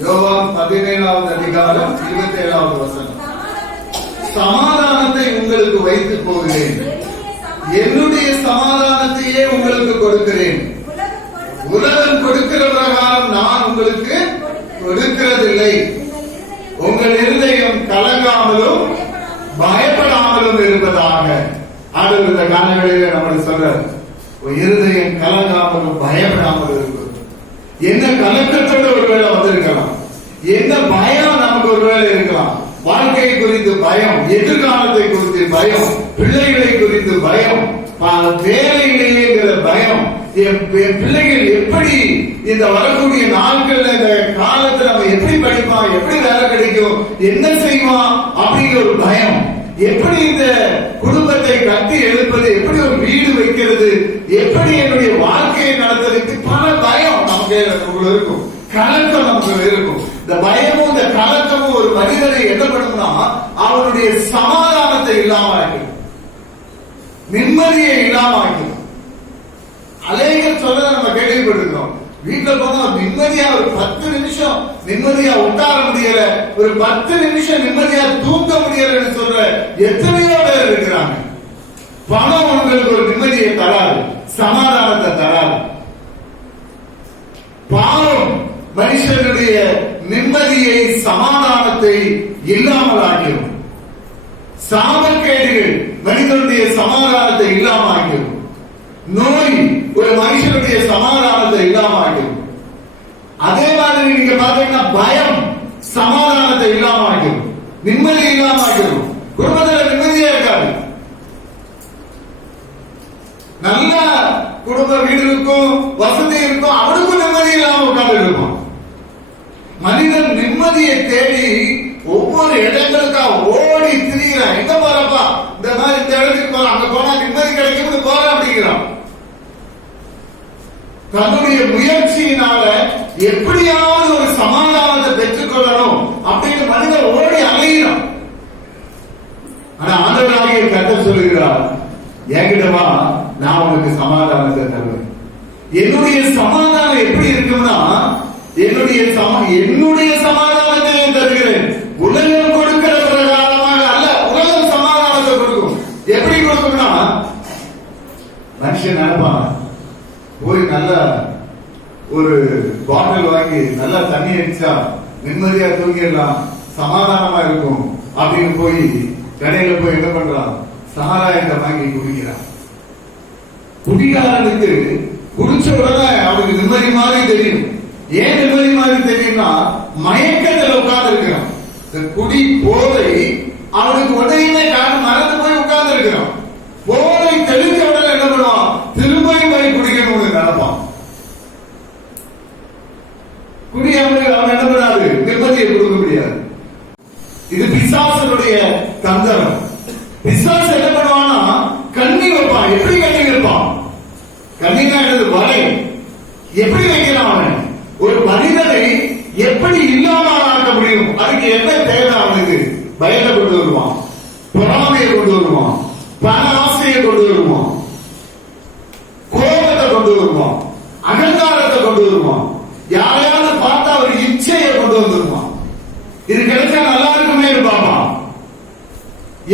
யோவான் 17வது அதிகாரம் 27வது வசனம். சமாதானத்தை உங்களுக்கு வைத்து போகிறேன், என்னுடைய சமாதானத்தையே உங்களுக்கு கொடுக்கிறேன். உலகம் கொடுக்கிற பிரகாரம் நான் உங்களுக்கு கொடுக்கிறதில்லை. உங்கள் இருதயம் கலங்காமலும் பயப்படாமலும் இருப்பதாக. ஆண்டவர் இந்த காலங்களிலே நம்மளுக்கு சொல்ற இருதயம் கலங்காமலும் பயப்படாமலும் இருப்பது. என்ன கலக்கத்தோடு ஒருவேளை வந்திருக்கலாம், என்ன பயம் நமக்கு ஒருவேளை இருக்கலாம். வாழ்க்கையை குறித்து பயம், எதிர்காலத்தை குறித்து பயம், பிள்ளைகளை குறித்து பயம், வேலையிலேங்கிற பயம். என் பிள்ளைகள் எப்படி இந்த வரக்கூடிய நாட்கள் இந்த காலத்துல நம்ம எப்படி படிப்பான், எப்படி வேலை கிடைக்கும், என்ன செய்வான் அப்படிங்கிற ஒரு பயம். எப்படி இந்த குடும்பத்தை கட்டி எழுப்பது, எப்படி ஒரு வீடு வைக்கிறது, எப்படி என்னுடைய வாழ்க்கையை நடத்துறதுக்கு பல பயம் நமக்கு இருக்கும், கலக்கம் நமக்கு இருக்கும். இந்த பயமும் இந்த கலக்கமும் ஒரு மனிதனை என்ன பண்ணும்னா அவனுடைய சமாதானத்தை இல்லாம ஆக்கிடும், நிம்மதியை இல்லாம ஆக்கிடும். அநேகர் சொல்ல நம்ம கேள்விப்பட்டிருக்கோம், வீட்டுல போனா நிம்மதியா ஒரு 10 நிமிஷம் நிம்மதியா உட்கார முடியல, ஒரு 10 நிமிஷம் நிம்மதியா தூங்க முடியலன்னு சொல்ற எத்தனையோ பேர் இருக்கிறாங்க. பணம் உங்களுக்கு ஒரு நிம்மதியை தராது, சமாதானத்தை தராது. பாவம் மனுஷனுடைய நிம்மதியை சமாதானத்தை இல்லாமல் ஆகிடும். சாபக்கேடுகள் மனிதனுடைய சமாதானத்தை இல்லாமல் ஆகிடும். நோய் ஒரு மனுஷனுடைய சமாதானத்தை இல்லாம ஆகிடும். அதே மாதிரி நீங்க பாத்தீங்கன்னா பயம் சமாதானத்தை இல்லாம ஆகிடும், நிம்மதி இல்லாம ஆகிடும். குடும்பத்துல நிம்மதியா இருக்காது. நல்ல குடும்ப வீடு இருக்கும், வசதி இருக்கும், அவனுக்கும் நிம்மதி இல்லாம உட்கார்ந்து இருப்பான். மனிதன் நிம்மதியை தேடி ஒவ்வொரு இடங்களுக்கா ஓடி திரிகிறான். எங்க போறப்பா, இந்த மாதிரி இந்த இடத்துக்கு போற, அங்க போனா நிம்மதி கிடைக்கும் போற அப்படிங்கிறான். தன்னுடைய முயற்சியினால எப்படியாவது ஒரு சமாதானத்தை பெற்றுக் கொள்ளணும் அப்படின்னு மனிதன் ஓடி அலைகிறான். ஆனா ஆண்டவராகிய கர்த்தர் சொல்லுகிறார், என்கிட்டவா, நான் உனக்கு சமாதானத்தை தருவேன். என்னுடைய சமாதானம் எப்படி இருக்கும்னா, என்னுடைய சமாதானத்தை தருகிறேன். உலகம் கொடுக்கிற பிரகாரமாக அல்ல, உலகம் சமாதானத்தை கொடுக்கும். எப்படி கொடுக்கும்னா, மனுஷன் நினைப்பான், போய் நல்ல ஒரு பாட்டில் வாங்கி நல்லா தண்ணி அடிச்சா நிம்மதியா தூங்கிடலாம், சமாதானமா இருக்கும் அப்படின்னு போய் கடையில போய் என்ன பண்றான், சாராயத்தை வாங்கி குடிக்கிறான். குடிகாரனுக்கு குடிச்ச உடனே அவனுக்கு நிம்மதி மாதிரி தெரியும். ஏன் நிம்மதி மாதிரி தெரியும்னா, மயக்கத்தில் உட்கார்ந்து இருக்கிறான். இந்த குடி போதை அவனுக்கு உடனே காட்டு மறந்து போய் உட்கார்ந்து இருக்கிறான். போதை தெளிஞ்ச உடனே என்ன பண்ணுவான், திரும்பியும் போய் குடிக்கணும்னு நினைப்பான். குடியாமல் அவன் என்ன பண்ணாது, நிம்மதியை கொடுக்க முடியாது. இது பிசாசனுடைய தந்திரம். பிசாசு என்ன பண்ணுவான்னா, கண்ணி வைப்பான். எப்படி கண்ணி வைப்பான்? கண்ணினா வலை எப்படி வைக்கிறான் அவன்? ஒரு மனிதனை எப்படி இல்லாமல் ஆக்க முடியும், அதுக்கு என்ன தேவை? அவனுக்கு பயத்தை கொண்டு வருவான், பொறாமையை கொண்டு வருவான், பண ஆசையை கொண்டு வருவான், கோபத்தை கொண்டு வருவான், அகங்காரத்தை கொண்டு வருவான், யாரையாவது பார்த்தா ஒரு இச்சையை கொண்டு வந்துருவான். இது கிடைச்சா நல்லா இருக்குமே பார்ப்பான்.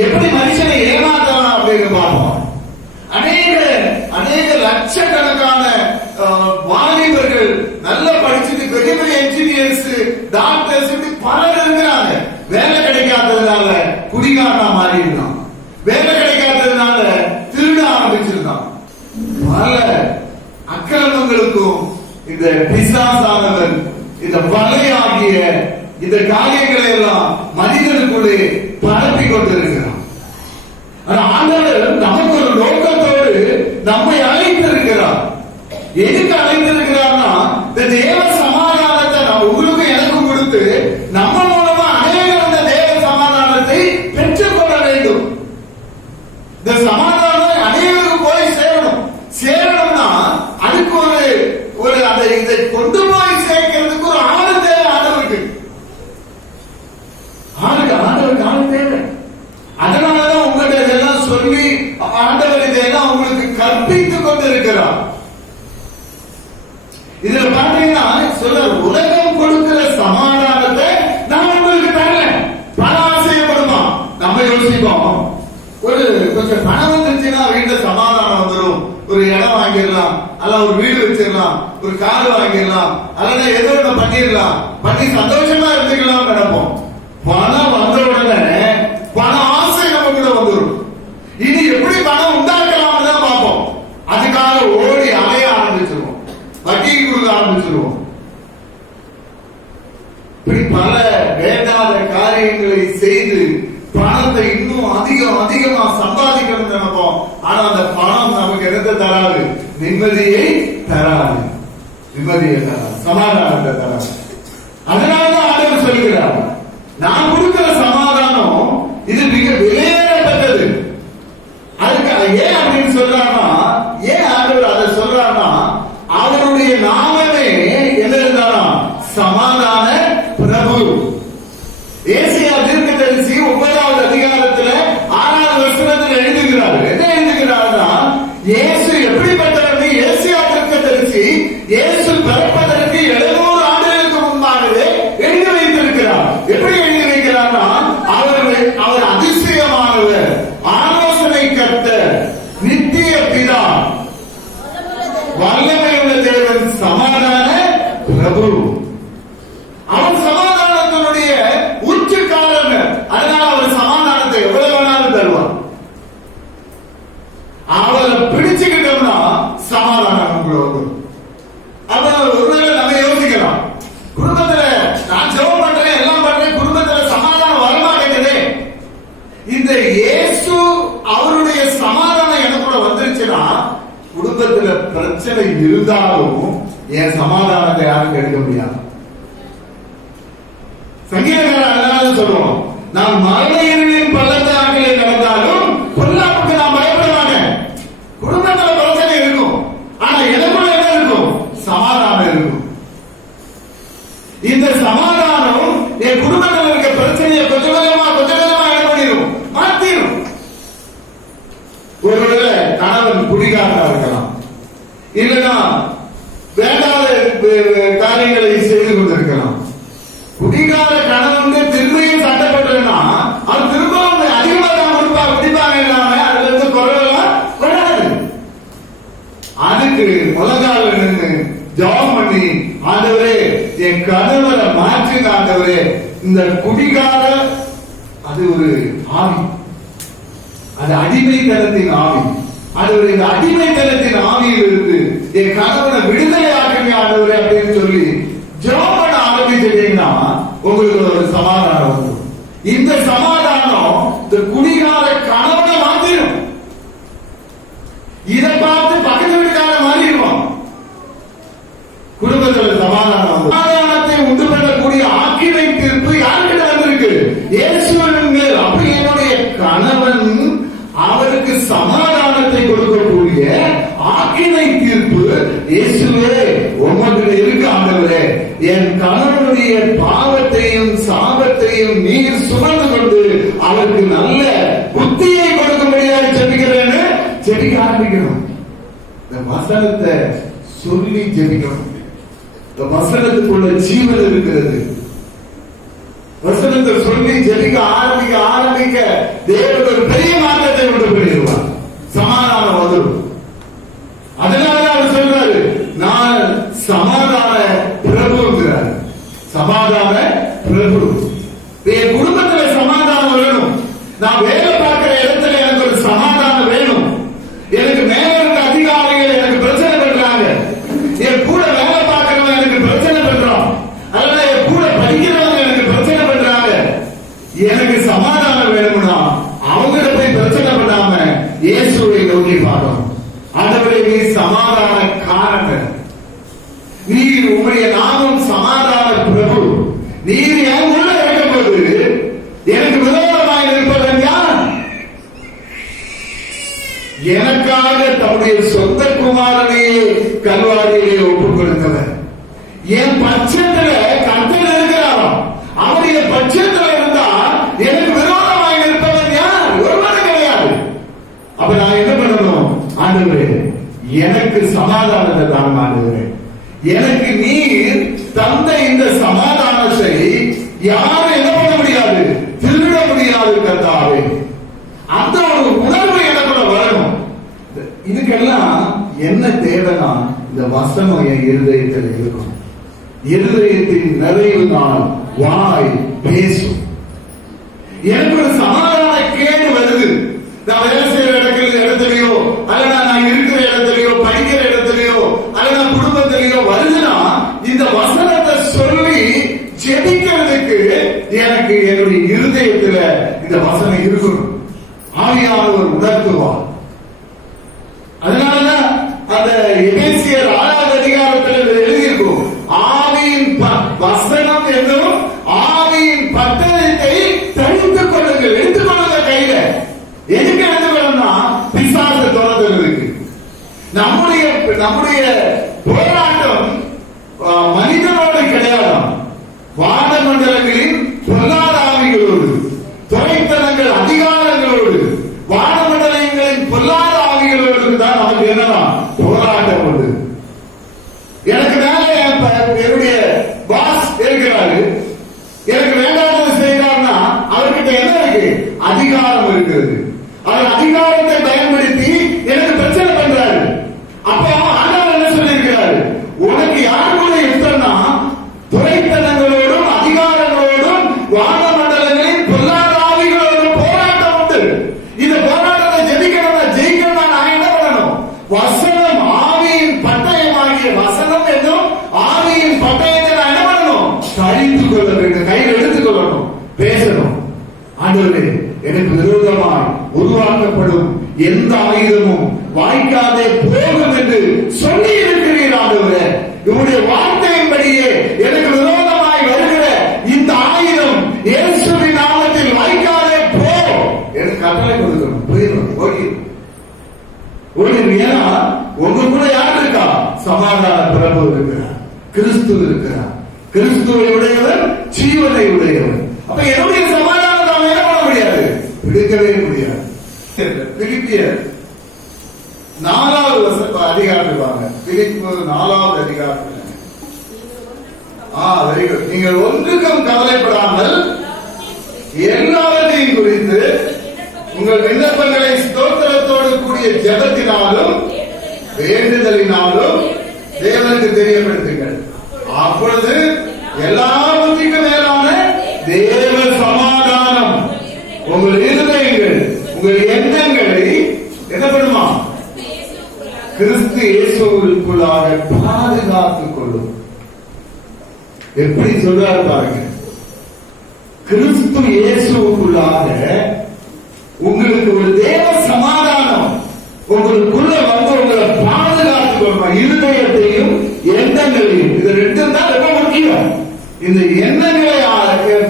எப்படி மனுஷனை ஏமாத்தலாம் அப்படின்னு பார்ப்போம். அநேக லட்சக்கணக்கான வாலிபர்கள் நல்லா படிச்சுட்டு பெரிய பெரிய என்ஜினியர்ஸ், டாக்டர்ஸ், பலர் இருக்கிறாங்க. வேலை கிடைக்காததுனால குடிகாரனா மாறி இருந்தான், வேலை கிடைக்காததுனால திருட ஆரம்பிச்சிருந்தான். பல அக்கிரமங்களுக்கும் இந்த பிசாசானவன் இந்த வலையாகிய இந்த காரியங்களை எல்லாம் மனிதனுக்குள்ளே பரப்பி கொண்டிருக்கிறான். ஆண்டவர் நமக்கு ஒரு நோக்கத்தோடு நம்மை அழைத்திருக்கிறார். எதுக்கு அழைத்திருக்கிறார்னா, இந்த தேவ சமாதானத்தை நம்ம உங்களுக்கு எனக்கும் கொடுத்து நம்ம மூலமா அநேகர் அந்த தேவ சமாதானத்தை பெற்றுக் கொள்ள வேண்டும். இந்த சமாதானம் அநேகருக்கு போய் சேரணும்னா அதுக்கு ஒரு அதை இதை கொண்டு போய் சேர்க்கிறதுக்கு ஒரு ஆளு தேவை. ஆண்டவருக்கு ஆளு தேவை. அதனாலதான் உங்கள்கிட்ட இதெல்லாம் சொல்லி ஆண்டவர் இதெல்லாம் உங்களுக்கு கற்பித்துக் கொண்டு இருக்கிறார். இதுல பாத்தீங்கன்னா வச்சிடலாம், ஒரு கார் வாங்கிடலாம், அல்லது ஏதோ ஒண்ணு பண்ணிடலாம், பண்ணி சந்தோஷமா இருந்துக்கலாம் நினைப்போம். பணம் வந்த உடனே பண ஆசை நமக்குள்ள வந்துடும். இனி எப்படி பணம் உண்டாக்கலாம்னு தான் பார்ப்போம். அதுக்காக ஓடி அலைய ஆரம்பிச்சிருவோம், வட்டிக்கு கொடுக்க ஆரம்பிச்சிருவோம். இப்படி பல வேண்டாத காரியங்களை செய்து பணத்தை இன்னும் அதிகமா சம்பாதிக்கணும் நினைப்போம். ஆனா அந்த பணம் நமக்கு என்னத்தை தராது? நிம்மதியை தராது, சமாதானத்தை தராது. அதனாலதான் ஆண்டவர் சொல்கிறார், நான் கொடுக்கிற சமாதானம் இது மிக விலையேறப்பட்டது. அதுக்காக ஏன் அப்படின்னு சொல்றாருன்னா, ஏன் ஆண்டவர் அதை சொல்றாருன்னா, அவருடைய நாமமே என்ன இருந்தாரா? சமாதான பிரபு. ஏசாயா தீர்க்கதரிசி 9வது அதிகாரத்துல 6வது வசனத்தில் எழுதுகிறார். என்ன எழுதுகிறார்னா, இயேசு எப்படிப்பட்டவர்? ஏசாயா தீர்க்கதரிசி இயேசு பிறப்பதற்கு 700 ஆண்டுகளுக்கு முன்பாகவே எழுதி வைத்திருக்கிறார். எப்படி எழுதி வைக்கிறார்னா, அவர் அதிசயமானவர், ஆலோசனை கர்த்தர், நித்திய பிதா, வல்லமை உள்ள தேவன், சமாதான பிரபு. அவர் சமாதானத்தினுடைய உச்சக்காரர். அதனால அவர் சமாதானத்தை எவ்வளவு வேணாலும் தருவார். அவரை பிடிச்சுக்கிட்டோம்னா சமாதானம் வரும். அப்ப ஒருவேளை நம்ம யோசிக்கலாம், குடும்பத்துல நான் ஜெபம் பண்றேன், எல்லாம் பண்றேன், குடும்பத்துல சமாதானம் வரமாட்டேங்குது. இந்த இயேசு அவருடைய சமாதானம் எனக்குள்ள வந்துருச்சுன்னா, குடும்பத்துல பிரச்சனை இருந்தாலும் என் சமாதானத்தை யாரும் எடுக்க முடியாது. சங்கீதக்காரர் அதனால சொல்லுவோம், நான் மரண இருளின் பள்ளத்தாக்கிலே நடந்தாலும் பொல்லாப்புக்கு நான் பயப்பட மாட்டேன். குடும்பத்துல பிரச்சனை இருக்கும், ஆனா எனக்குள்ள என்ன இருக்கும்? சமாதானம் இருக்கும். இந்த சமாதானம் என் குடும்பத்தில் இருக்க பிரச்சனையை கொஞ்சம் கொஞ்சமா என்ன பண்ணிடும்? மாத்திரும். ஒருவேளை கணவன் குடிகாரனா இருக்கலாம், இல்லைன்னா வேண்டாத காரியங்களை செய்து கொண்டிருக்கலாம். குடிகார கணவன் திரும்பியும் சட்டப்பட்டா அது திரும்ப அதிகமா தான் குடிப்பாங்க இல்லாம அதுல இருந்து குறைவெல்லாம் வராது. அதுக்கு முதலாள நின்று ஜாப் பண்ணி, ஆண்டவரே என் கணவரை மாற்றி, ஆண்டவரே இந்த குடிகார அது ஒரு ஆவி, அது அடிமைத்தனத்தின் ஆவி, ஆண்டவரே இந்த அடிமைத்தனத்தின் ஆவியில் இருந்து என் கணவனை விடுதலை ஆக்குங்க ஆண்டவரே அப்படின்னு சொல்லி ஜாப் பண்ண ஆரம்பிச்சிட்டீங்கன்னா உங்களுக்கு ஒரு சமாதானம் வரும். இந்த சமாதானம் இந்த குடிகார கணவனை மாத்திரும். இதை பார்த்து பக்கத்து வீட்டுக்கார மாறிடுவோம். குடும்பத்தில் சமாதானம், சமாதானத்தை உண்டு பண்ணக்கூடிய ஆக்கினை தீர்ப்பு யாருக்கிட்ட வந்திருக்கு? இயேசுவின் மேல். அப்படி என்னுடைய கணவன் அவருக்கு சமாதானத்தை கொடுக்கக்கூடிய ஆக்கினை தீர்ப்பு இயேசுவே உமக்கு இருக்கு. ஆண்டவரே என் கணவனுடைய பாவத்தையும் சாபத்தையும் நீர் சுமந்து கொண்டு அவருக்கு நல்ல புத்தியை கொடுக்க முடியாது ஜெபிக்கிறேன்னு ஜெபிக்க ஆரம்பிக்கணும். இந்த வசனத்தை சொல்லி ஜெபிக்கணும். இந்த வசனத்துக்குள்ள ஜீவன் இருக்கிறது. வசனத்தை சொல்லி ஜெபிக்க ஆரம்பிக்க தேவன் ஒரு பெரிய மாற்றத்தை உண்டு பண்ணிடுவார். சமாதானம் வந்துடும். அதனால அவர் சொல்றாரு, நான் சமாதான பிரபுங்கிறார். சமாதான பிரபு. என் குடும்பத்துல சமாதானம் வேணும். நான் வேலை பார்க்கிற இடத்துல எனக்கு ஒரு சமாதானம் வேணும். எனக்கு மேல இருக்க அதிகாரிகள் எனக்கு பிரச்சனை பண்றாங்க, என் கூட வேலை பார்க்கிறவங்க எனக்கு பிரச்சனை பண்றோம், அதனால என் கூட படிக்கிறவங்க எனக்கு பிரச்சனை பண்றாங்க. எனக்கு சமாதானம் வேணும்னா அவங்கள போய் பிரச்சனை பண்ணாம இயேசுவை நோக்கி பார்க்கணும். ஆண்டவரே நீ சமாதான காரணர், நீர் உம்முடைய நாமம் சமாதான பிரபு, நீர் என் உள்ள இருக்கும்போது எனக்கு விரோதமாக இருப்பவன் யார்? எனக்காக தம்முடைய சொந்த குமாரனையே கல்வாரியிலே ஒப்புக் கொடுத்தவர். என் பட்சத்துல கர்த்தர் இருக்கிறாரோ, அவருடைய பட்சத்துல இருந்தா எனக்கு விரோதமாக இருப்பவன் யார்? ஒருவரும் கிடையாது. அப்ப நான் என்ன பண்ணணும்? ஆண்டவரே எனக்கு சமாதானத்தை தான் ஆண்டவரே, எனக்கு நீர் தந்த இந்த சமாதானத்தை யாரும் என்ன பண்ண முடியாது, திருட முடியாது கர்த்தாவே. அந்த ஒரு உணர்வு எனக்குள்ள வரணும். இதுக்கெல்லாம் என்ன தேவைன்னா இந்த வசனம் என் இருதயத்தில் இருக்கும். இருதயத்தின் நிறைவு தான் வாய் பேசும். எனக்கு ஒரு சமாதான கேடு வருது. நான் வேலை செய்யற இடத்துலயோ அல்லது நான் இருக்கிற இடத்துலயோ படிக்கிற இடத்துலயோ அல்லது நான் குடும்பத்திலயோ வருதுன்னா இந்த வசனத்தை சொல்லி ஜெபிக்கிறதுக்கு எனக்கு என்னுடைய இருதயத்துல இந்த வசனம் இருக்கணும். ஆவியானவர் உணர்த்துவார். அதனாலதான் அந்த எபேசியர் 6வது அதிகாரத்தில் எழுதியிருக்கும், ஆவியின் வசனம் என்றும் ஆவியின் பட்டயத்தை தடுத்துக் கொள்ளுங்கள். எடுத்துக்கொள்ளுங்க கையில. எதுக்கு எடுத்துக்கொள்ளணும்னா பிசாசை துரத்துறதுக்கு. நம்முடைய போராட்டம் மனிதனோடு கிடையாது, வானமண்டலங்களின் பொல்லாத ஆவிகளோடு, துறைத்தனங்கள் அதிகாரங்களோடு, வானமண்டலங்களின் பொல்லாத ஆவிகளோடு தான் நமக்கு என்னன்னா போராட்டம் உண்டு. எனக்கு மேல என்னுடைய பாஸ் இருக்கிறாரு, எனக்கு வேண்டாதது செய்யறாருன்னா அவர்கிட்ட என்ன இருக்கு? அதிகாரம் இருக்கிறது. அவர் அதிகாரத்தை பயன்படுத்தி எனக்கு பிரச்சனை பண்றாரு. அப்ப ஆண்டவர் என்ன சொல்லியிருக்கிறாரு? உனக்கு யார் கூட யுத்தம்னா துறைத்தனங்களோடும் அதிகாரங்களோடும் வானமண்டலங்களின் பொல்லாத ஆவிகளோடும் போராட்டம் உண்டு. இந்த போராட்டத்தை ஜெயிக்கணும்னா ஜெயிக்கணும்னா நான் என்ன பண்ணணும்? வசனம், ஆவியின் பட்டயமாகிய வசனம் என்றும் ஆவியின் பட்டயத்தை நான் என்ன பண்ணணும்? கழித்து கொள்ள வேண்டும், கையில் எடுத்துக் கொள்ளணும், பேசணும். ஆண்டவரே, எனக்கு விரோதமாய் உருவாக்கப்படும் எந்த ஆயுதமும் வாய்க்காதே போகும் என்று சொல்லி இருக்கிறீர். ஆண்டவரே, உங்களுடைய வார்த்தையின்படியே எனக்கு விரோதமாய் வருகிற இந்த ஆயுதம் இயேசுவின் நாமத்தில் வாய்க்காதே போ என்று கட்டளை கொடுக்கணும். போயிடும், ஓடிடும். ஏன்னா உங்க கூட யார் இருக்கா? சமாதான பிரபு இருக்கிறார், கிறிஸ்து இருக்கிறார். கிறிஸ்துவை உடையவர், ஜீவனை உடையவர். அப்ப என்னுடைய சமாதானம் நாம் என்ன பண்ண முடியாது? பிடிக்கவே முடியாது. பிலிப்பியர் 4வது அதிகாரத்தில் வாங்க. பிலிப்பு 4வது அதிகாரத்தில் வெரி குட். நீங்கள் ஒன்றுக்கும் கவலைப்படாமல் எல்லாவற்றையும் குறித்து உங்கள் விண்ணப்பங்களை ஸ்தோத்திரத்தோடு கூடிய ஜெபத்தினாலும் வேண்டுதலினாலும் தேவனுக்கு தெரியப்படுத்துங்கள். அப்பொழுது எல்லாவற்றுக்கும் மேலான தேவ சமாதானம் உங்கள் இருதயங்கள், உங்கள் எண்ணங்களை என்ன பண்ணுமா? கிறிஸ்து இயேசுவுக்குள்ளாக பாதுகாத்துக் கொள்ளும். எப்படி சொல்றாரு பாருங்க. கிறிஸ்து இயேசுவுக்குள்ளாக உங்களுக்கு ஒரு தேவ சமாதானம் உங்களுக்குள்ள வந்து உங்களை பாதுகாத்துக் கொள்ளும். இருதயத்தையும் எண்ணங்களையும், இது ரெண்டும் தான் ரொம்ப முக்கியம். இந்த எண்ணங்களை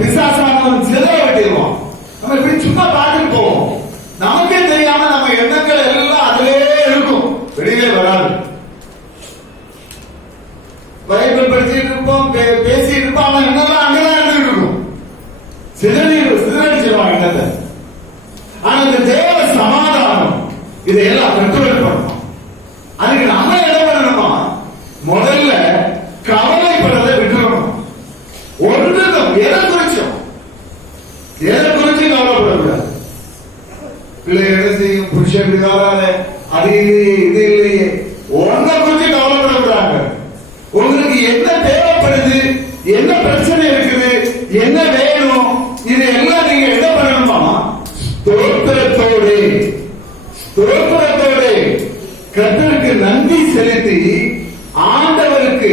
பிசாசானவன் சிதற வெட்டிடுவான். நம்ம இப்படி சும்மா பார்த்துட்டு போவோம், நமக்கே தெரியாம நம்ம எண்ணங்கள் எல்லாம் அதிலே இருக்கும், வெளியே வராது. பைபிள் படிச்சுட்டு இருப்போம், பேசிட்டு இருப்போம், அவன் என்னெல்லாம் அங்கதான் இருந்துட்டு இருக்கும். சிதறடிச்சிருவான் எண்ணத்தை. ஆனா இந்த தேவ சமாதானம் இதையெல்லாம் கண்ட்ரோல் பண்ணணும். அதுக்கு நம்ம என்ன பண்ணணுமா? முதல்ல கவலைப்படுறதை விட்டுறணும். ஒன்றும் எதை குறிச்சும் கவலைப்படக்கூடாது. பிள்ளை என்ன செய்யும், புருஷன் விகாரால அது இல்லையே இது இல்லையே, ஒன்றை குறிச்சு கவலைப்படக்கூடாது. உங்களுக்கு என்ன தேவைப்படுது, என்ன பிரச்சனை இருக்குது, என்ன வேணும், இது எல்லாம் நீங்க என்ன பண்ணணுமா? ஸ்தோத்திரத்தோடு கர்த்தருக்கு நன்றி செலுத்தி ஆண்டவருக்கு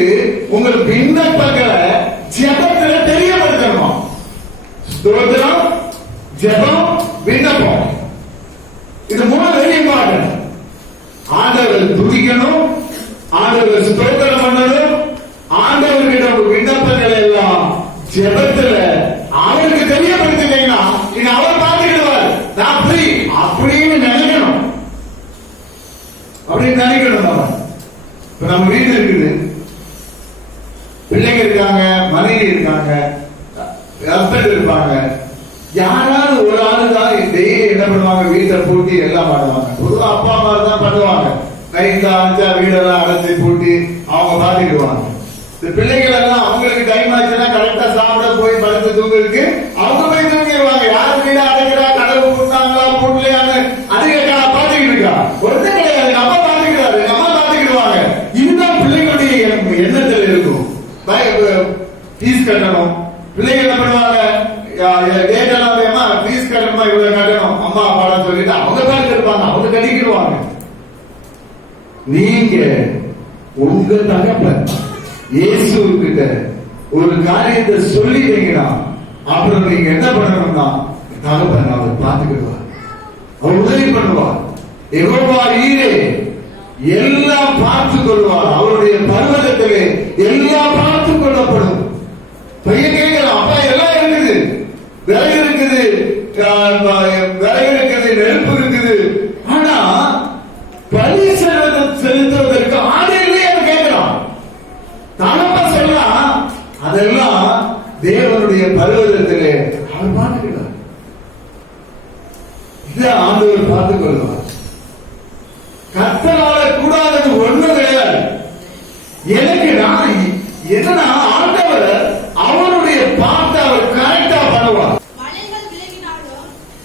உங்கள் விண்ணப்பங்களை ஜெபத்தில் தெரியப்படுத்தணும். ஸ்தோத்திரம், ஜெபம், விண்ணப்பம், இது 3 வெரி இம்பார்ட்டன்ட். ஆண்டவர் துதிக்கணும், ஆண்டவர் ஸ்தோத்திரம் பண்ணணும், ஆண்டவர்கிட்ட விண்ணப்பங்கள் எல்லாம் ஜெபத்துல அவருக்கு தெரியப்படுத்தினீங்கன்னா இனி அவர் பார்த்துக்கிடுவார். நான் ஃப்ரீ அப்படின்னு நினைக்கணும். அப்படின்னு நினைக்கணும். நம்ம வீடு இருக்குது, பிள்ளைங்க இருக்காங்க, மனைவி இருக்காங்க, ஹஸ்பண்ட் இருப்பாங்க. யாராவது ஒரு ஆளு தான் டெய்லி என்ன பண்ணுவாங்க? வீட்டை பூட்டி எல்லாம் பண்ணுவாங்க. பொதுவா அப்பா அம்மா தான் பண்ணுவாங்க. நைட்ல அஞ்சா வீடெல்லாம் அடைச்சி பூட்டி அவங்க பாத்துக்குவாங்க. இந்த பிள்ளைகள் எல்லாம் அவங்களுக்கு டைம் ஆச்சுன்னா கரெக்டா சாப்பிட போய் படுத்து தூங்குறதுக்கு அவங்க போய் தூங்கிடுவாங்க. யாரு வீடு அடைக்கிறா, கடவுள் பூட்டாங்களா பூட்டலையான்னு அதுக்கு பாத்துக்கிட்டு இருக்கா? ஒருத்தர் கிடையாது, நம்ம பாத்துக்கிறாரு, நம்ம பாத்துக்கிடுவாங்க. இந்த பிள்ளைங்க என்ன பண்ணுவாங்க, ஃபீஸ் கட்டணுமா, இவ்வளவு கட்டணும், அம்மா அப்பான்னு சொல்லிட்டு அவங்க தான் இருப்பாங்க, அவங்க கட்டிக்கிடுவாங்க. நீங்க உங்க தகப்பன் இயேசு கிட்ட ஒரு காரியத்தை சொல்லிட்டீங்கன்னா அப்புறம் நீங்க என்ன பண்ணணும்னா, தகப்பன் அவர் பார்த்துக்கிடுவார், அவர் உதவி பண்ணுவார். யெகோவா ஈரே எல்லாம் பார்த்துக் கொள்வார். அவருடைய பர்வதத்திலே எல்லாம் பார்த்துக் கொள்ளப்படும். பையன் கேட்கலாம், அப்பா எல்லாம் இருக்குது, விறகு இருக்குது, நெருப்பு இருக்குது, ஆனா பலி செலுத்துவதற்கு ஆடு இல்லையே கேட்கலாம். தகப்ப சொல்லலாம், அதெல்லாம் தேவனுடைய பர்வதத்திலே அவர் பார்த்துக்கிறார். இதை ஆண்டவர் பார்த்துக் கொள்வார். கர்த்தரால கூடாதது ஒண்ணும் கிடையாது. எனக்கு நான் என்னன்னா, ஆண்டவர் அவருடைய பார்த்து அவர் கரெக்டா பண்ணுவார்.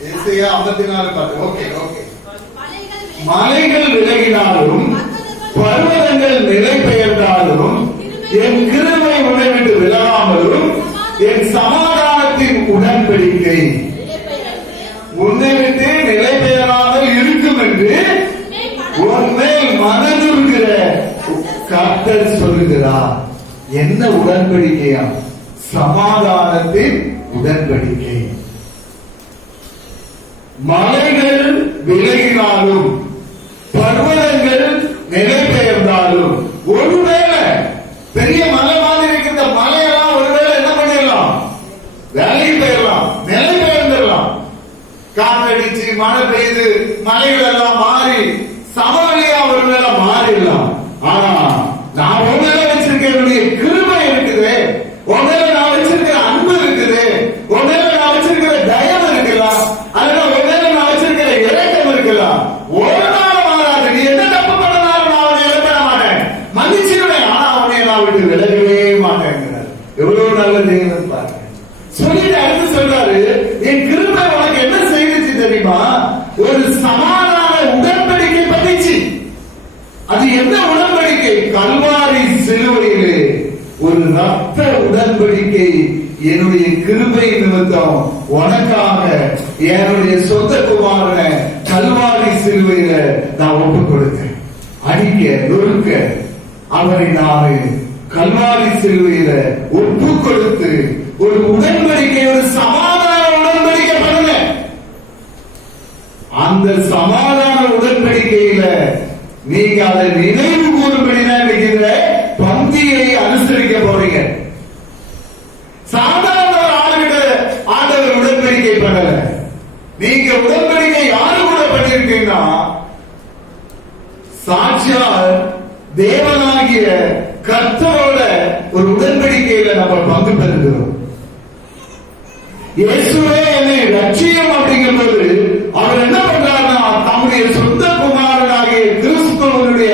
ஏசாயா 54 பாட்டு. Okay okay. மலைகள் விலகினாலும் பர்வதங்கள் நிலை பெயர்ந்தாலும் என் கிருபை உன்னை விட்டு விலகாமலும் என் சமாதானத்தின் உடன்படிக்கை உன்னை விட்டு நிலை பெயராமல் இருக்கும் என்று உன்மேல் மனதுருகிற கர்த்தர் சொல்லுகிறார். என்ன உடன்படிக்கையா? சமாதானத்தின் உடன்படிக்கை. மலைகள் விலகினாலும் பர்வதங்கள் நிலை பெயர்ந்தாலும், ஒருவேளை பெரிய மலை மாதிரி இருக்கிற மலையெல்லாம் ஒருவேளை என்ன பண்ணிடலாம், வேலை பெயரலாம், நிலை பெயர்ந்துடலாம். காற்றடிச்சு மழை பெய்து மலைகள் எல்லாம் மாறி சமவெளியா ஒருவேளை மாறிடலாம். ஆனா நான் உண்மையில வச்சிருக்க என்னுடைய கிருபை இருக்குது, உண்மையில நான் வச்சிருக்கிற அன்பு இருக்குது, உண்மையில நான் வச்சிருக்கிற தயவு இருக்கலாம், அதனால உண்மையில நான் வச்சிருக்கிற இரக்கம் இருக்கலாம். ஒரு நாள் மாறாது. நீ என்ன தப்பு பண்ணாலும் நான் உன்னை இழப்பட மாட்டேன், மன்னிச்சிருவேன், ஆனா உன்னை நான் விட்டு விலகவே மாட்டேங்கிறார். எவ்வளவு நல்ல தேவன் பாருங்க. சொல்லிட்டு அடுத்து சொல்றாரு, என் கிருபை உனக்கு என்ன செய்துச்சு தெரியுமா? ஒரு சமாதான உடன்படிக்கை பண்ணிச்சு. அது என்ன உடன்படிக்கை? கல்வாரி சிலுவையிலே ஒரு ரத்த உடன்படிக்கை. என்னுடைய கிருபை நிமித்தம் உனக்காக என்னுடைய சொந்த குமாரனை கல்வாரி சிலுவையில நான் ஒப்புக் கொடுத்தேன். அடிக்க நொறுக்க அவரை நான் கல்வாரி சிலுவையில ஒப்புக் கொடுத்து ஒரு உடன்படிக்கை, ஒரு சமாதான உடன்படிக்கை பண்ணுங்க. அந்த சமாதான உடன்படிக்கையில நீங்க அதை நினைவு கூறும்படிதான் இருக்கிற பந்தியை அனுசரிக்க போறீங்க. சாதாரண ஒரு ஆளுகிட்ட ஆண்டவர் உடன்படிக்கை பண்ணல. நீங்க உடன்படிக்கை யாரு கூட பண்ணிருக்கீங்கன்னா, சாட்சியார் தேவனாகிய கர்த்தரோட ஒரு உடன்படிக்கையில நம்ம பங்கு பெறுகிறோம். இயேசுவே என்னை ரட்சியம் அப்படிங்கும்போது அவர் என்ன பண்றாருன்னா, தம்முடைய சொந்த குமாரனாகிய கிறிஸ்துவனுடைய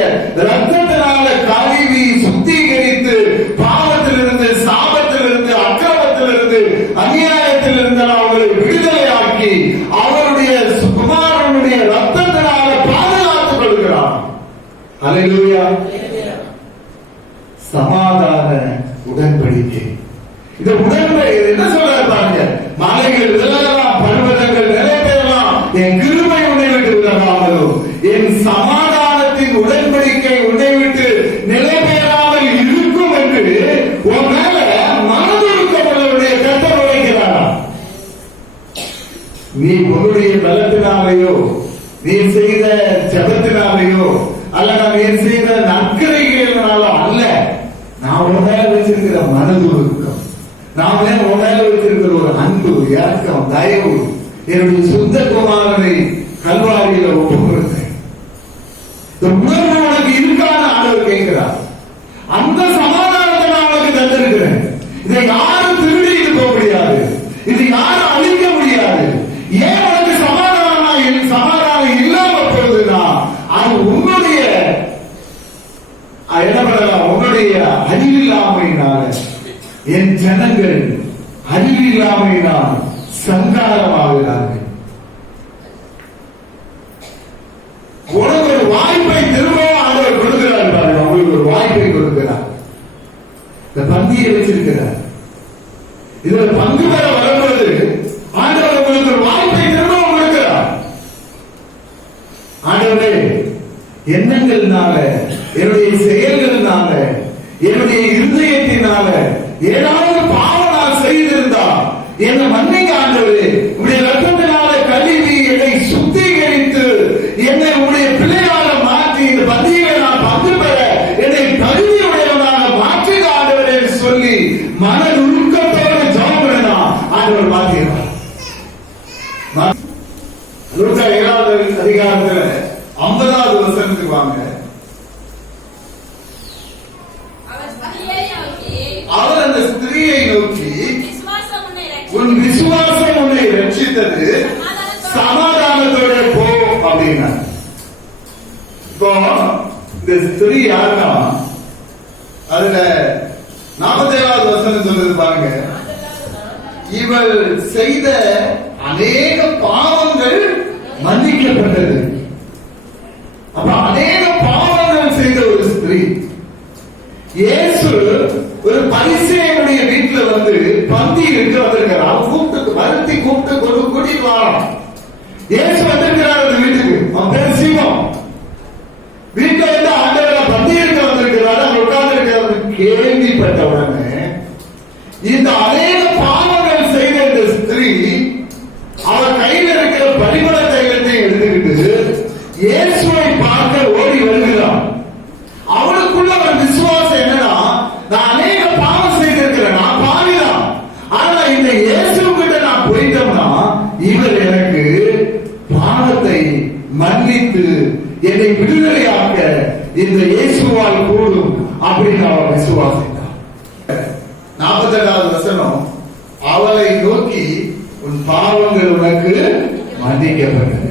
ரத்தத்தினால கழுவி சுத்திகரித்து பாவத்திலிருந்து, சாபத்திலிருந்து, அக்கிரமத்திலிருந்து, அநியாயத்திலிருந்து அவர்களை விடுதலையாக்கி அவருடைய குமாரனுடைய ரத்தத்தினால பாதுகாத்துக் கொள்கிறார். அல்லேலூயா. சமாதான உடன்படிக்கை. இந்த உடன்படிக்கை என்ன சொல்றாரு பாருங்க, மலைகள் விலகலாம், பர்வதங்கள் நிலை பெறலாம், என் கிருபை உன்னை விட்டு விலகாமலும் என் சமாதானத்தின் உடன்படிக்கை உன்னை விட்டு நிலை பெறாமல் இருக்கும் என்று உன் மேல மனதுருக்கமுள்ளவருடைய கர்த்தர் உரைக்கிறாரா? நீ உன்னுடைய பலத்தினாலேயோ, நீ செய்த ஜபத்தினாலேயோ, அல்ல நீ செய்த நற்கரைகளினாலோ அல்ல, நான் உன் மேல வச்சிருக்கிற மனதுருக்கம், நான் உன் மேல வச்சிருக்கிற ஒரு அன்பு, இரக்கம், தயவு, என்னுடைய சொந்த குமாரனை கல்வாரியில ஒப்புக் கொடுத்தேன். இந்த உணர்வு உனக்கு இருக்கான்னு ஆண்டவர் கேட்கிறார். அந்த சமாதானத்தை நான் உனக்கு தந்திருக்கிறேன். இதை யாரும் திருடிட்டு போக முடியாது, இது யாரும் அழிக்க முடியாது. ஏன் உனக்கு சமாதானம் இல்லாம போகுதுன்னா, அது உன்னுடைய என்ன பண்ணலாம், உன்னுடைய அறிவில்லாமையினால. என் ஜனங்கள் அறிவில்லாமையினால் சங்காரமாகிறார்கள். உனக்கு ஒரு வாய்ப்பை திரும்பவும் ஆண்டவர் கொடுக்கிறார் பாருங்க. உங்களுக்கு ஒரு வாய்ப்பை கொடுக்கிறார். இந்த பந்தியை வச்சிருக்கிறார். இதுல பங்கு பெற வரும்போது ஆண்டவர் உங்களுக்கு ஒரு வாய்ப்பை திரும்பவும் கொடுக்கிறார். ஆண்டவரே, எண்ணங்கள்னால, என்னுடைய செயல்கள்னால, என்னுடைய இருதயத்தினால ஏதாவது பாவம் நான் செய்திருந்தா என்னை மன்னிக்க ஆண்டவரே. உடைய ரத்தத்தினால கழுவி என்னை சுத்திகரித்து என்னை உடைய பிள்ளையாக மாற்றி இந்த பந்தியிலே நான் பங்கு பெற என்னை தகுதி உடையவனாக மாற்றி ஆண்டவரே சொல்லி மன நுணுக்கத்தோடு ஜெபம் பண்ணா ஆண்டவர் மாற்றுகிறார். லூக்கா 7வது அதிகாரத்துல 50வது வசனத்துக்கு வாங்க. அவர் அந்த ஸ்திரியை நோக்கி, உன் விசுவாசம் உன்னை ரட்சித்தது, சமாதானத்தோட போ அப்படின்னா. இப்போ இந்த ஸ்திரீ யாருன்னா, அதுல 47வது வசனம் சொல்றது பாருங்க, இவள் செய்த அநேக பாவங்கள் மன்னிக்கப்பட்டது. அப்ப அநேக பாவங்கள் செய்த ஒரு ஸ்திரீ. இயேசு ஒரு பரிசேயனுடைய வீட்டுல வந்து பந்தி இருக்கு வந்திருக்கிறார். கூப்பிட்டு வருத்தி கூப்பிட்டு கூட்டிட்டு வரான். இயேசு வந்திருக்கிறார் அந்த வீட்டுக்கு. அவன் பேர் சீமோன். வீட்டுல வந்து ஆண்டவரை பந்தி இருக்க வந்திருக்கிறார். அவர் உட்கார்ந்து இருக்கிறார். கேள்விப்பட்ட உடனே இந்த அநேக பாவங்கள் செய்த இந்த ஸ்திரீ அவர் கையில் இருக்கிற பரிமள தைலத்தை எடுத்துக்கிட்டு இயேசுவை பார்க்க ஓடி வருகிறார். அவளுக்குள்ள ஒரு விசுவாசம் என்னன்னா, நான் அநேக பாவம் செய்திருக்கிறேன், நான் பாவிதான். ஆனா இந்த இயேசு கிட்ட நான் போயிட்டோம்னா இவர் எனக்கு பாவத்தை மன்னித்து என்னை விடுதலையாக்க இந்த இயேசுவால் கூடும் அப்படின்னு அவர் விசுவாசித்தார். 48வது வசனம், அவளை நோக்கி, உன் பாவங்கள் உனக்கு மன்னிக்கப்பட்டது.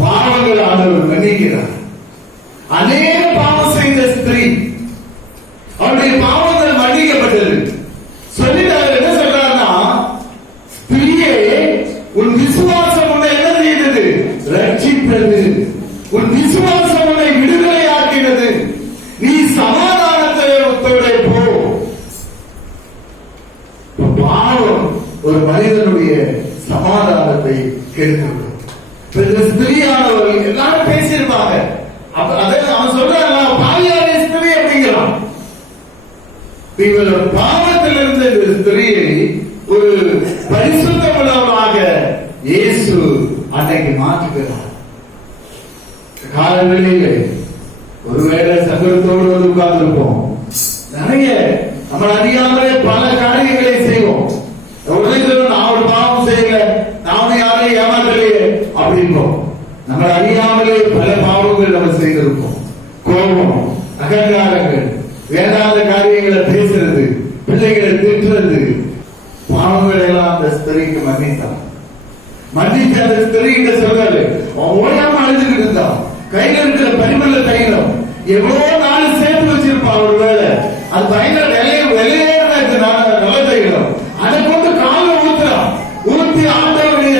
பாவங்கள் ஆண்டவர் மன்னிக்கிறார். அநேக பாவம் செய்த ஸ்திரீ, அவருடைய பாவங்கள் மன்னிக்கப்பட்டது. சொல்லிட்டு அவர் என்ன சொல்றாருன்னா, ஸ்திரீயே, உன் விசுவாசம் உன்னை என்ன செய்தது? ரட்சித்தது. உன் விசுவாசம் உன்னை விடுதலையாக்கினது. நீ சமாதானத்தோட போ. பாவம் ஒரு மனிதனுடைய சமாதானத்தை கெடுத்துள்ளது. ஸ்திரீயானவர்கள் எல்லாரும் பேசியிருப்பாங்க. அவன் சொல்றான், பாவியான ஸ்திரீ அப்படிங்கிறான். இவர்கள் பாவத்தில் இருந்த இந்த ஸ்திரீயை ஒரு பரிசுத்தமுள்ளவராக இயேசு அன்னைக்கு மாற்றுகிறார். காலங்களிலே ஒருவேளை சங்கடத்தோடு வந்து உட்கார்ந்திருப்போம். நிறைய நம்ம அறியாமலே பல காரியங்களை செய்வோம். நான் ஒரு பாவம் செய்யல, நாம யாரையும் ஏமாற்றலையே அப்படின்போம். நம்ம அறியாமலே பல பாவங்கள் நம்ம செய்திருப்போம். கோபம், அகங்காரங்கள், வேண்டாத காரியங்களை பேசுறது, பிள்ளைகளை திட்டுறது, பாவங்கள் எல்லாம் அந்த ஸ்திரீக்கு மன்னித்தான். மன்னிச்சு அந்த ஸ்திரீகிட்ட சொல்றாரு, ஓடாம அழுதுகிட்டு இருந்தான். கையில இருக்கிற பரிமள தைலம் எவ்வளவு நாள் சேர்த்து வச்சிருப்பான். ஒரு வேலை அது பயங்கர விலையேற நல்ல தைலம். அதை கொண்டு கால ஊத்துறான். ஊத்தி ஆண்டவருடைய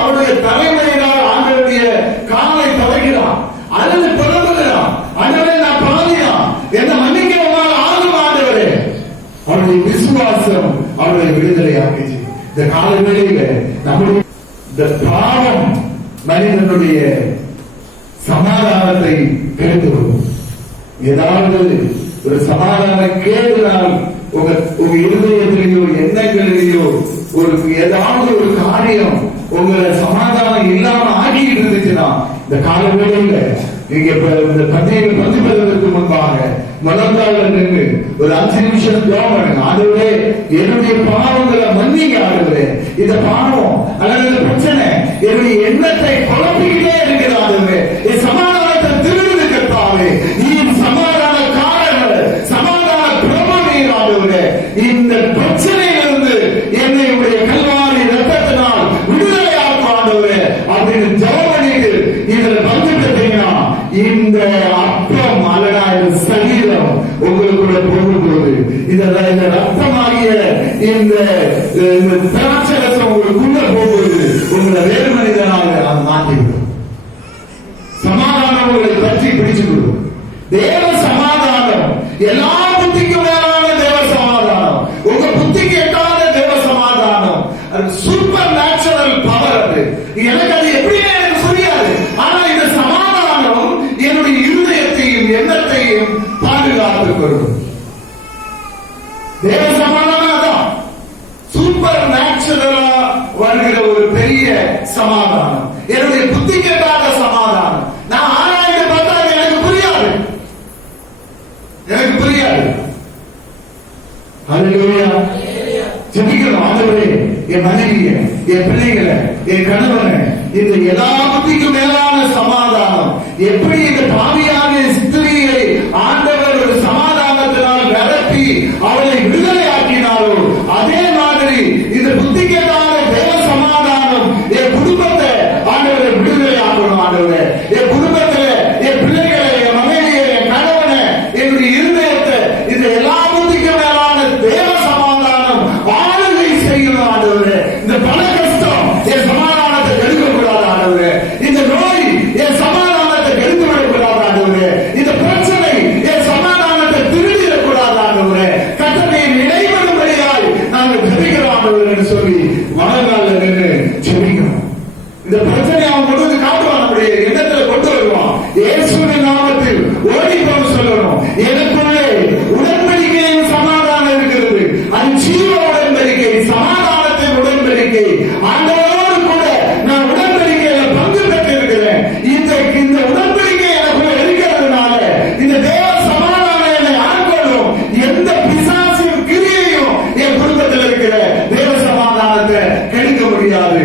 அவருடைய தலைமையினால் ஆண்டவருடைய காலை தொடங்கிறான். அழுது புலம்புகிறான். ஆண்டவரே, நான் பாவியான், என்ன மன்னிக்கிறவங்க ஆகும் ஆண்டவரே. அவருடைய விசுவாசம் அவருடைய விடுதலை ஆகிச்சு. இந்த கால வேளையில நம்முடைய இந்த பாவம் மனிதனுடைய சமாதானத்தை கெடுத்துவிடும். ஏதாவது ஒரு சமாதான கேடுனால் உங்க இருதயத்திலேயோ எண்ணங்களிலேயோ ஒரு ஏதாவது ஒரு காரியம் உங்களை சமாதானம் இல்லாம ஆகிட்டு இருந்துச்சுன்னா, இந்த காலவேளையில நீங்க இந்த பந்தியில் பங்கு பெறுவதற்கு முன்பாக மலர்ந்தாள் நின்று ஒரு 5 நிமிஷம் ஜெபம் பண்ணுங்க. ஆண்டவரே, என்னுடைய பாவங்களை மன்னிங்க ஆண்டவரே. இந்த பாவம் அல்லது இந்த பிரச்சனை என்னுடைய எண்ணத்தை குழப்பிக்கிட்டே இருக்கிறது ஆண்டவரே. என் சமாதானத்தை திருடுது கர்த்தாவே. நீ சமாதான காரணர், சமாதான பிரபுவீர் ஆண்டவரே. இந்த பிரச்சனையிலிருந்து என்னை உடைய கல்வாரி ரத்தத்தினால் விடுதலையாக்கும் ஆண்டவரே அப்படின்னு ஜெபம் பண்ணிட்டு இதுல பங்கு பெற்றீங்கன்னா இந்த அப்பம் அல்லடா இந்த சரீரம் உங்களுக்குள்ள போகும்போது இதெல்லாம் இந்த ரத்தமாகிய இந்த திராட்சரசம் உங்களுக்குள்ள போகும்போது உங்களை வேறு மனிதனாக அது மாற்றிவிடும். சமாதானம் உங்களை பற்றி பிடிச்சுவிடும். தேவ சமாதானம் எல்லா புத்திக்கும் மேலான தேவ சமாதானம் நேச்சுரலா வருகிற ஒரு பெரிய சமாதானம், என்னுடைய புத்தி கேட்டாத சமாதானம். நான் ஆராய்ந்து பார்த்தா எனக்கு புரியாது, எனக்கு புரியாது. அல்லேலூயா. ஜெபிக்கணும், ஆண்டவரே என் மனைவிய, என் பிள்ளைகளை, என் கணவனை, இந்த எல்லா புத்திக்கும் மேலான சமாதானம் எப்படி இந்த பாவியான ஸ்திரீயை ஆண்டவர் ஒரு சமாதானத்தினால் நிரப்பி அவளை விடுதலை ஆக்கினாரோ, அதே மாதிரி இந்த புத்தி கேட்டான தேவ சமாதானம் என் குடும்பத்தை ஆண்டவரை விடுதலை ஆக்கணும். ஆண்டவரை என் குடும்பத்துல என் பிள்ளைகளை, என் மனைவியை, என் கணவனை, என்னுடைய இருதயத்தை இந்த எல்லா புத்திக்கும் மேலான தேவ சமாதானம் ஆளுகை செய்யணும். ஆண்டவரே இந்த பல கஷ்டம் என் சமாதானத்தை கெடுக்கக்கூடாது. ஆண்டவரே இந்த நோய் என் சமாதானத்தை கெடுத்து விடக்கூடாது. ஆண்டவரே இந்த பிரச்சனை என் சமாதானத்தை திருடிடக்கூடாது. ஆண்டவரே கட்டளையின் இடைவெளியாய் நாங்கள் ஜெபிக்கிறோம் ஆண்டவரே என்று சொல்லி மனங்கால நின்று ஜெபிக்கிறோம். இந்த பிரச்சனை அவன் கொண்டு வந்து காட்டுவான், நம்முடைய எண்ணத்துல கொண்டு வருவான். இயேசுவின் நாமத்தில் ஓடி போக சொல்லணும். எனக்குள்ளே உடன்படிக்கையின் சமாதானம் இருக்கிறது, அது ஜீவ உடன்படிக்கை, சமாதானத்தின் உடன்படிக்கை. ஆண்டவரோடு கூட நான் உடன்படிக்கையில பங்கு பெற்றிருக்கிறேன். இந்த உடன்படிக்கை எனக்குள்ள இருக்கிறதுனால இந்த தேவ சமாதானம் என்னை ஆட்கொள்ளும். எந்த பிசாசின் கிரியையும் என் குடும்பத்தில் இருக்கிற தேவ சமாதானத்தை கெடுக்க முடியாது.